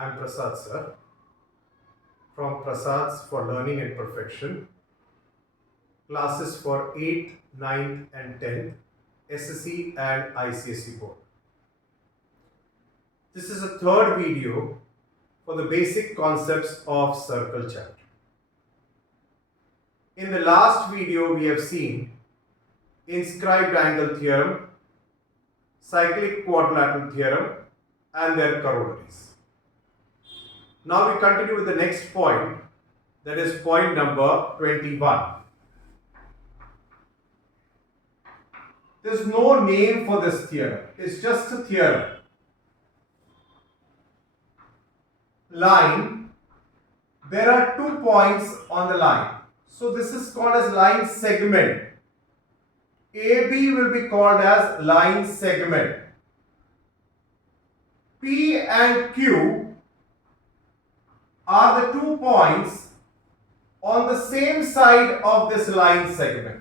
I'm Prasad, sir, from Prasad's for Learning and Perfection. Classes for 8th, 9th, and 10th, SSE and ICSE board. This is a third video for the basic concepts of circle chapter. In the last video, we have seen inscribed angle theorem, cyclic quadrilateral theorem, and their corollaries. Now we continue with the next point, that is point number 21. There is no name for this theorem, it's just a theorem. Line, there are 2 points on the line. So this is called as line segment. AB will be called as line segment. P and Q are the 2 points on the same side of this line segment.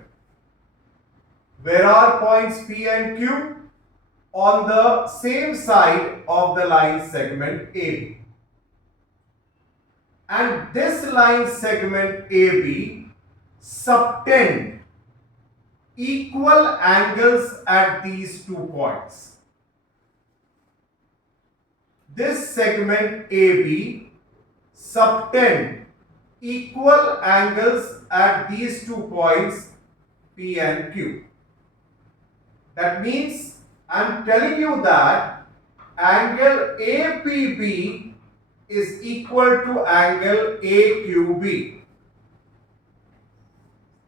Where are points P and Q? On the same side of the line segment AB. And this line segment AB subtend equal angles at these 2 points. This segment AB subtend equal angles at these 2 points P and Q. That means I am telling you that angle APB is equal to angle AQB.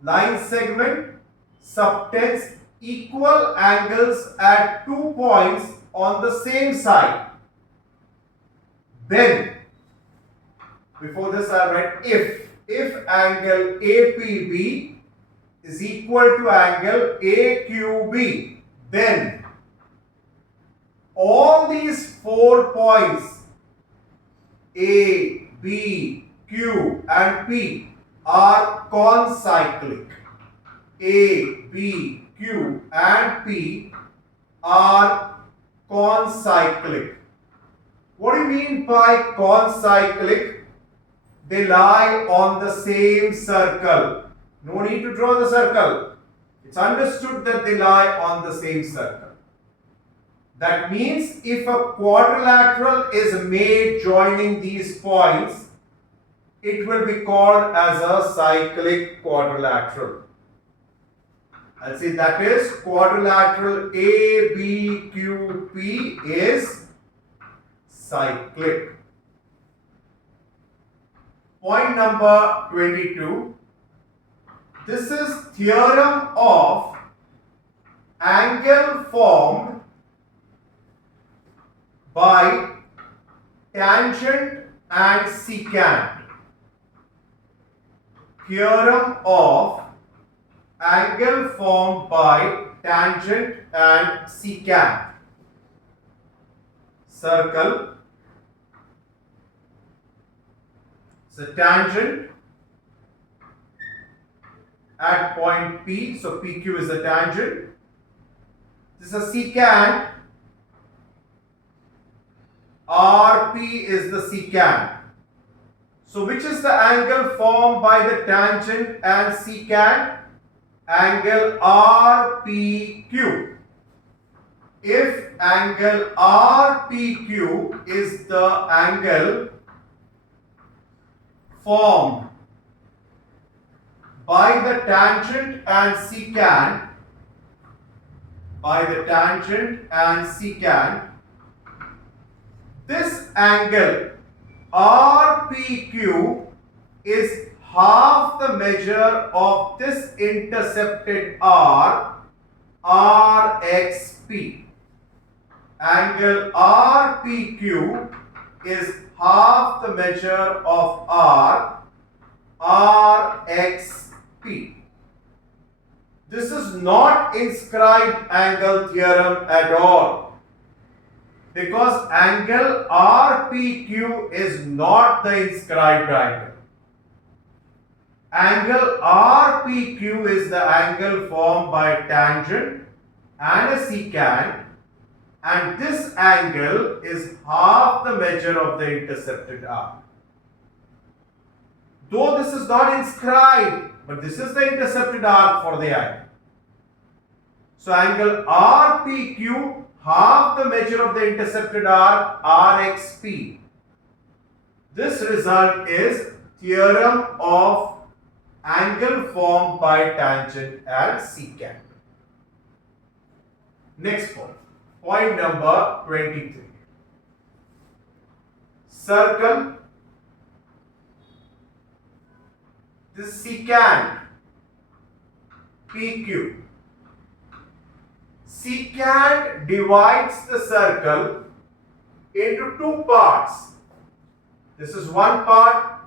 Line segment subtends equal angles at 2 points on the same side. Then, before this I write if angle APB is equal to angle AQB, then all these 4 points A, B, Q and P are concyclic. A, B, Q and P are concyclic. What do you mean by concyclic? They lie on the same circle. No need to draw the circle. It's understood that they lie on the same circle. That means if a quadrilateral is made joining these points, it will be called as a cyclic quadrilateral. I'll say that is quadrilateral ABQP is cyclic. Point number 22. This is theorem of angle formed by tangent and secant. Theorem of angle formed by tangent and secant. Circle. So tangent at point P, so PQ is the tangent. This is a secant. RP is the secant. So which is the angle formed by the tangent and secant? Angle RPQ. If angle RPQ is the angle formed by the tangent and secant, this angle RPQ is half the measure of this intercepted R, RXP. Angle RPQ is half the measure of R, RXP. This is not inscribed angle theorem at all, because angle RPQ is not the inscribed angle. Angle RPQ is the angle formed by tangent and a secant and this angle is half the measure of the intercepted arc. Though this is not inscribed, but this is the intercepted arc for the angle. So angle RPQ, half the measure of the intercepted arc RXP. This result is theorem of angle formed by tangent and secant. Next point, point number 23. Circle. This secant PQ. Secant divides the circle into two parts. This is one part.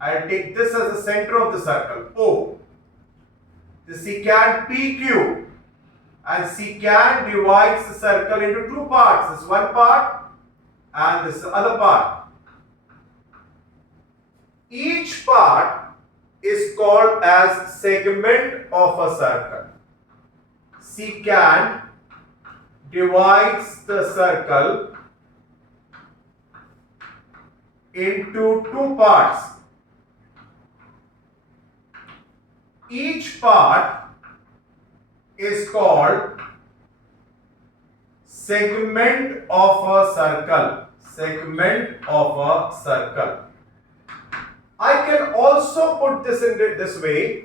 I'll take this as the center of the circle, O. The secant PQ, and secant divides the circle into two parts. This one part and this other part. Each part is called as segment of a circle. Secant divides the circle into two parts. Each part is called segment of a circle. Segment of a circle. I can also put this in this way.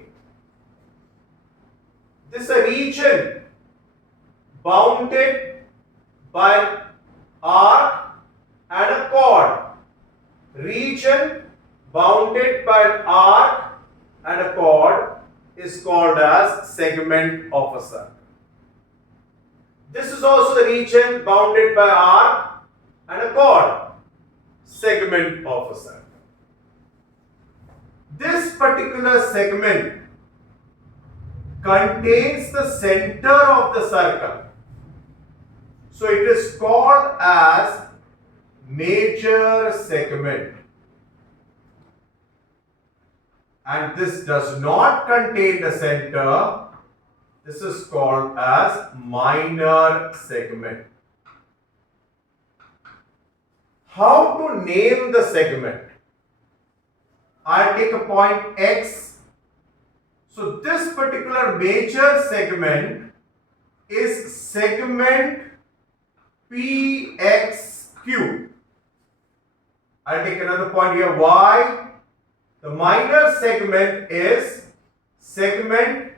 This is a region bounded by arc and a chord. Region bounded by an arc and a chord is called as segment of a circle. This is also the region bounded by arc and a chord. Segment of a circle. This particular segment contains the center of the circle. So it is called as major segment. And this does not contain the center. This is called as minor segment. How to name the segment? I'll take a point X. So this particular major segment is segment PXQ. I'll take another point here, Y. The minor segment is segment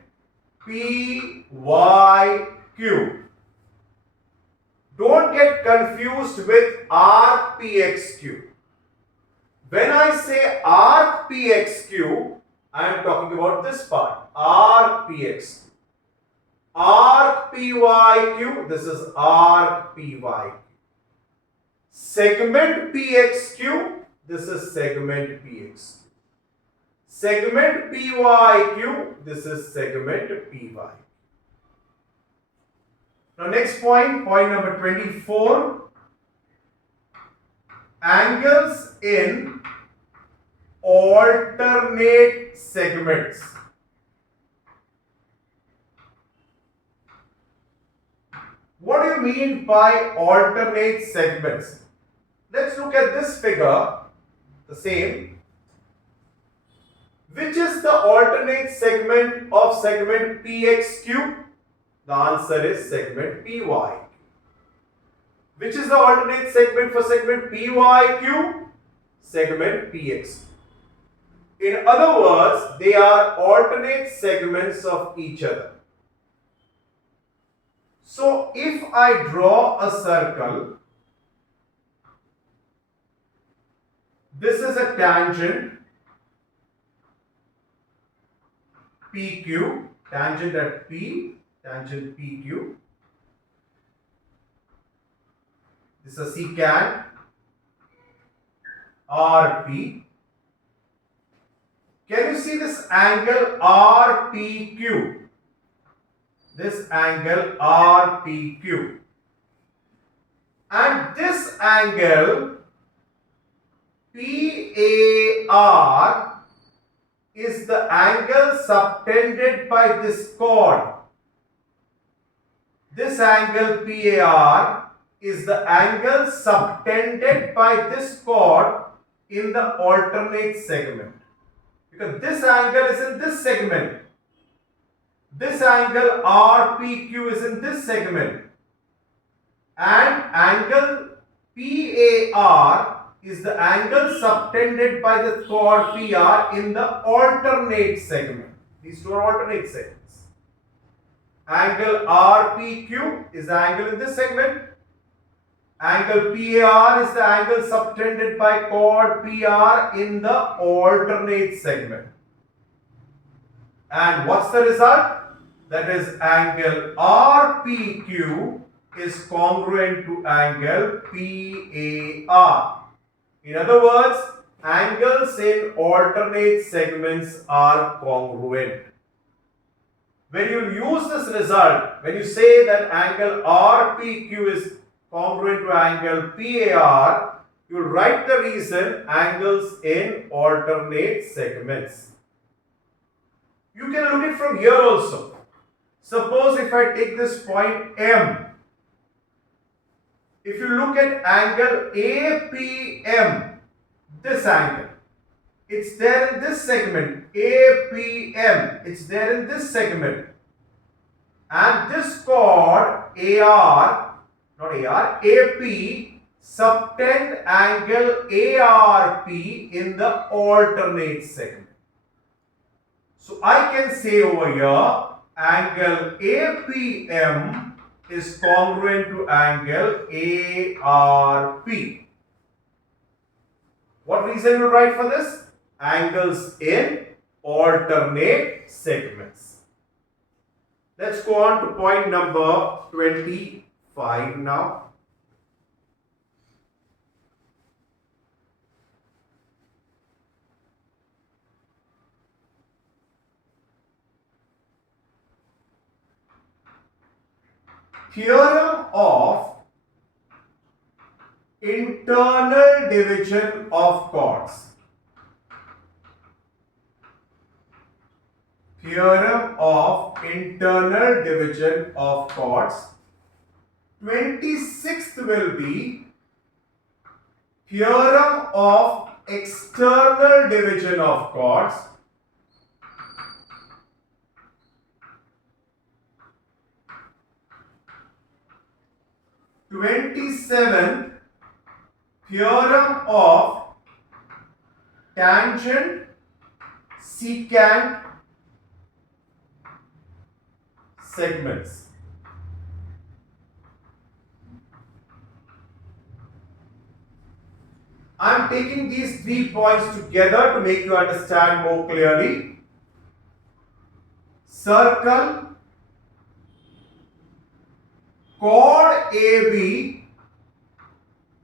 PYQ. Don't get confused with arc PXQ. When I say arc PXQ, I am talking about this part, arc PXQ. Arc PYQ, this is arc PYQ. Segment PXQ, this is segment PXQ. Segment PYQ, this is segment PY. Now next point, point number 24. Angles in alternate segments. What do you mean by alternate segments? Let's look at this figure, the same. Which is the alternate segment of segment PXQ? The answer is segment PY. Which is the alternate segment for segment PYQ? Segment PXQ. In other words, they are alternate segments of each other. So if I draw a circle, this is a tangent PQ, tangent at P, tangent PQ. This is a secant RP. Can you see this angle RPQ? This angle RPQ. And this angle PAR is the angle subtended by this chord. this angle PAR is the angle subtended by this chord in the alternate segment. Because this angle is in this segment. This angle RPQ is in this segment. And angle PAR is the angle subtended by the chord PR in the alternate segment. These two are alternate segments. Angle RPQ is the angle in this segment. Angle PAR is the angle subtended by chord PR in the alternate segment. And what's the result? That is, angle RPQ is congruent to angle PAR. In other words, angles in alternate segments are congruent. When you use this result, when you say that angle RPQ is congruent to angle PAR, you write the reason: angles in alternate segments. You can look at it from here also. Suppose if I take this point M, if you look at angle APM, this angle, it's there in this segment. APM, it's there in this segment. And this chord AP, subtend angle ARP in the alternate segment. So I can say over here, angle APM is congruent to angle ARP. What reason you write for this? Angles in alternate segments. Let's go on to point number 25 now. Theorem of internal division of chords. Theorem of internal division of chords. 26th will be theorem of external division of chords. 27th, theorem of tangent secant segments. I am taking these 3 points together to make you understand more clearly. Circle, chord AB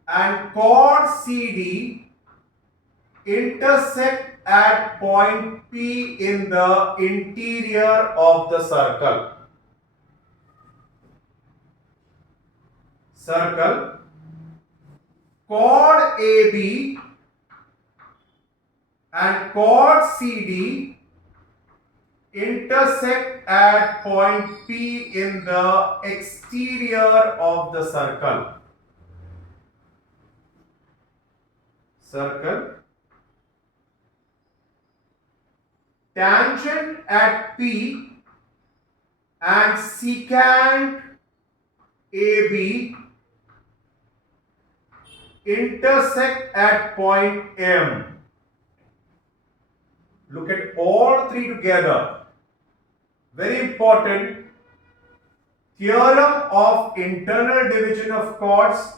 and chord CD intersect at point P in the interior of the circle. Circle, chord AB and chord CD intersect at point P in the exterior of the circle. Circle, tangent at P and secant AB intersect at point M. Look at all 3 together. Very important. Theorem of internal division of chords.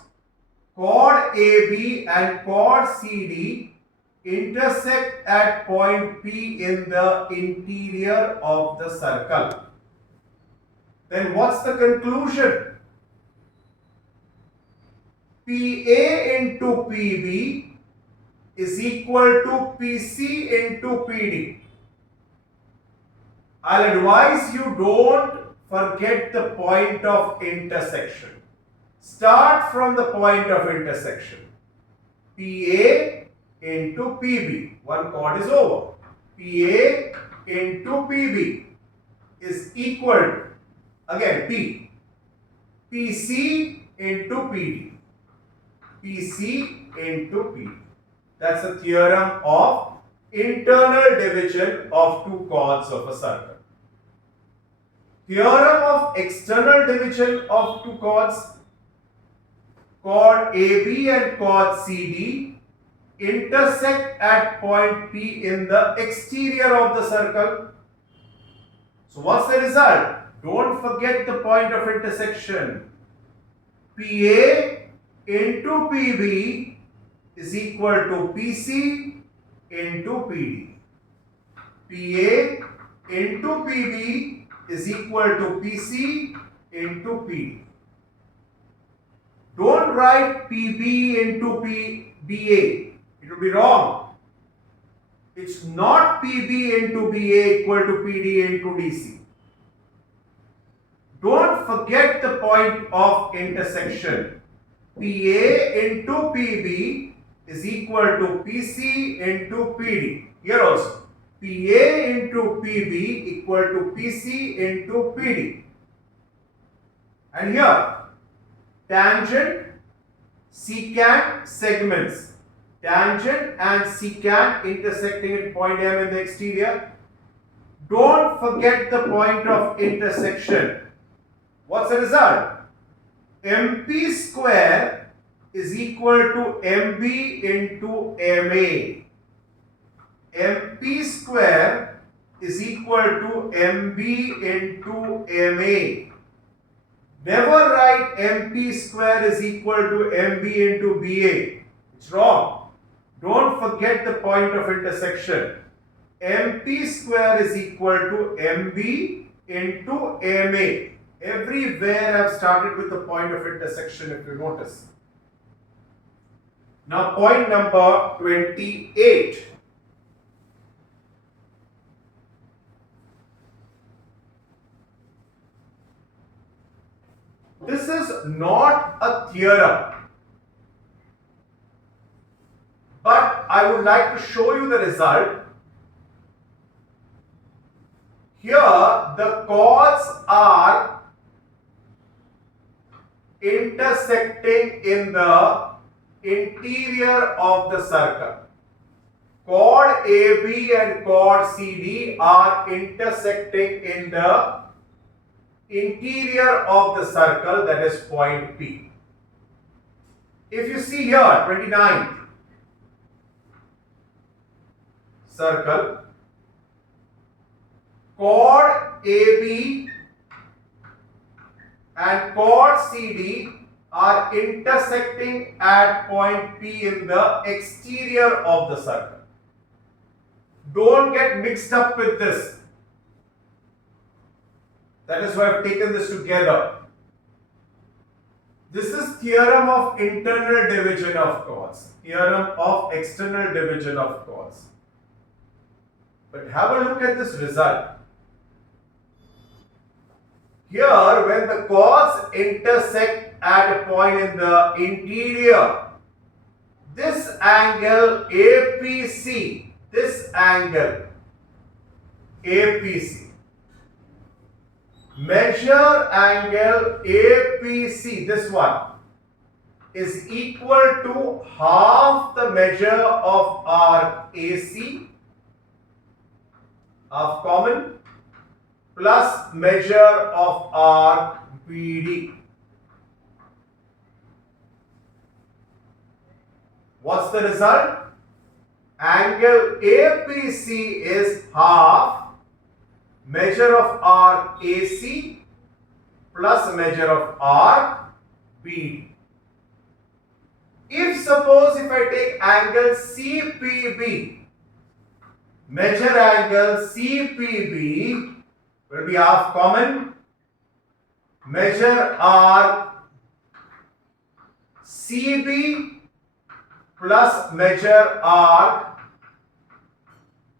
Chord AB and chord CD intersect at point P in the interior of the circle. Then what's the conclusion? PA into PB is equal to PC into PD. I'll advise you, don't forget the point of intersection. Start from the point of intersection. PA into PB. One chord is over. PA into PB is equal to, again, P. PC into PD. PC into PD. That's the theorem of internal division of two chords of a circle. Theorem of external division of two chords. Chord AB and chord CD intersect at point P in the exterior of the circle. So what's the result? Don't forget the point of intersection. PA into PB is equal to PC into PD. PA into PB is equal to PC into PD. Don't write PB into BA. It will be wrong. It's not PB into BA equal to PD into DC. Don't forget the point of intersection. PA into PB is equal to PC into PD. Here also, PA into PB equal to PC into PD. And here, tangent, secant segments. Tangent and secant intersecting at point M in the exterior. Don't forget the point of intersection. What's the result? MP square is equal to MB into MA. MP square is equal to MB into MA. Never write MP square is equal to MB into BA. It's wrong. Don't forget the point of intersection. MP square is equal to MB into MA. Everywhere I've started with the point of intersection, if you notice. Now point number 28. This is not a theorem, but I would like to show you the result. Here the chords are intersecting in the interior of the circle. Chord AB and chord CD are intersecting in the interior of the circle, that is point P. If you see here, 29th circle, chord AB and chord CD are intersecting at point P in the exterior of the circle. Don't get mixed up with this. That is why I've taken this together. This is theorem of internal division of chords, theorem of external division of chords. But have a look at this result. Here, when the chords intersect at a point in the interior, this angle APC, this angle APC, measure angle APC, this one, is equal to half the measure of arc AC, half common, plus measure of arc BD. What's the result? Angle APC is half measure of arc AC plus measure of arc BD. If I take angle CPB, measure angle CPB will be half common, measure arc CB plus measure arc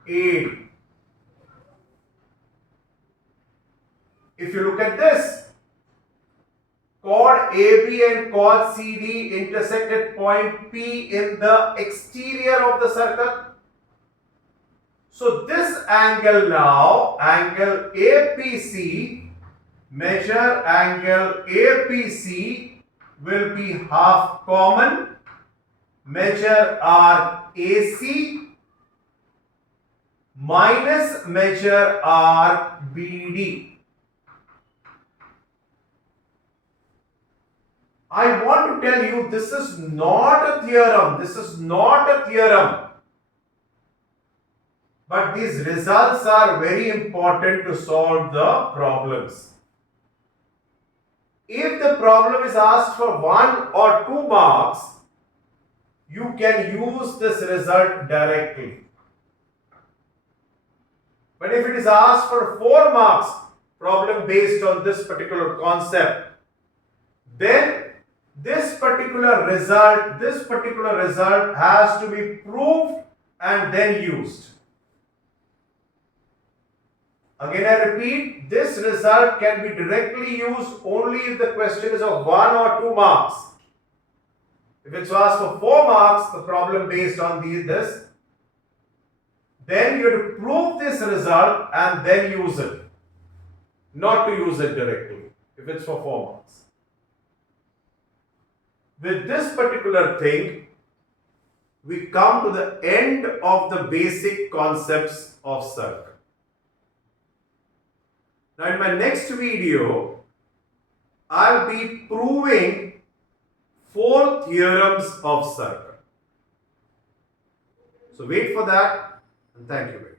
AD. If you look at this, chord AB and chord CD intersect at point P in the exterior of the circle. So this angle now, angle APC, measure angle APC will be half common. Measure arc AC minus measure arc BD. I want to tell you, this is not a theorem. This is not a theorem. But these results are very important to solve the problems. If the problem is asked for 1 or 2 marks, you can use this result directly. But if it is asked for 4 marks, problem based on this particular concept, then this particular result has to be proved and then used. Again I repeat, this result can be directly used only if the question is of 1 or 2 marks. If it's asked for 4 marks, the problem based on this, then you have to prove this result and then use it. Not to use it directly, if it's for 4 marks. With this particular thing, we come to the end of the basic concepts of circle. Now in my next video, I'll be proving 4 theorems of circle. So wait for that, and thank you very much.